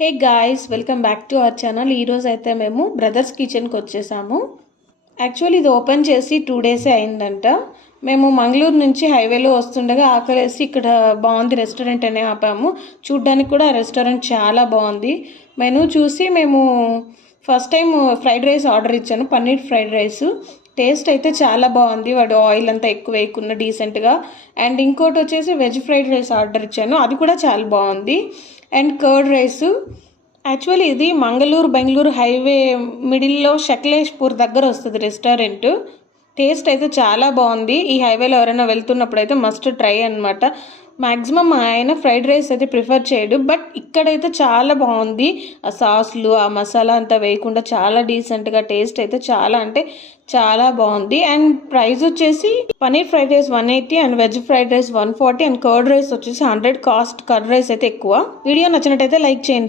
Hey guys, welcome back to our channel. ఈరోజు అయితే మేము బ్రదర్స్ కిచెన్కి వచ్చేసాము. యాక్చువల్లీ ఇది ఓపెన్ చేసి 2 డేసే అయిందంట. మేము మంగళూరు నుంచి హైవేలో వస్తుండగా ఆకలేసి ఇక్కడ బాగుంది రెస్టారెంట్ అనే ఆపాము. చూడ్డానికి కూడా రెస్టారెంట్ చాలా బాగుంది. మెనూ చూసి మేము first time fried rice order ఇచ్చాను, పన్నీర్ ఫ్రైడ్ రైస్. టేస్ట్ అయితే చాలా బాగుంది, వాడు ఆయిల్ అంతా ఎక్కువ వేయకుండా డీసెంట్గా. అండ్ ఇంకోటి వచ్చేసి వెజ్ ఫ్రైడ్ రైస్ ఆర్డర్ ఇచ్చాను, అది కూడా చాలా బాగుంది. And curd rice. యాక్చువల్లీ ఇది మంగళూరు బెంగళూరు హైవే మిడిల్లో శక్లేష్పూర్ దగ్గర వస్తుంది రెస్టారెంట్. టేస్ట్ అయితే చాలా బాగుంది. ఈ హైవేలో ఎవరైనా వెళ్తున్నప్పుడు అయితే మస్ట్ ట్రై అనమాట. మ్యాక్సిమం మా ఆయన ఫ్రైడ్ రైస్ అయితే ప్రిఫర్ చేయడు, బట్ ఇక్కడైతే చాలా బాగుంది. ఆ సాస్లు ఆ మసాలా అంతా వేయకుండా చాలా డీసెంట్గా, టేస్ట్ అయితే చాలా అంటే చాలా బాగుంది. అండ్ ప్రైస్ వచ్చేసి paneer fried rice 180 and veg fried rice 140 and curd rice వచ్చేసి 100. కాస్ట్ కర్డ్ రైస్ అయితే ఎక్కువ. వీడియో నచ్చినట్టయితే లైక్ చేయండి.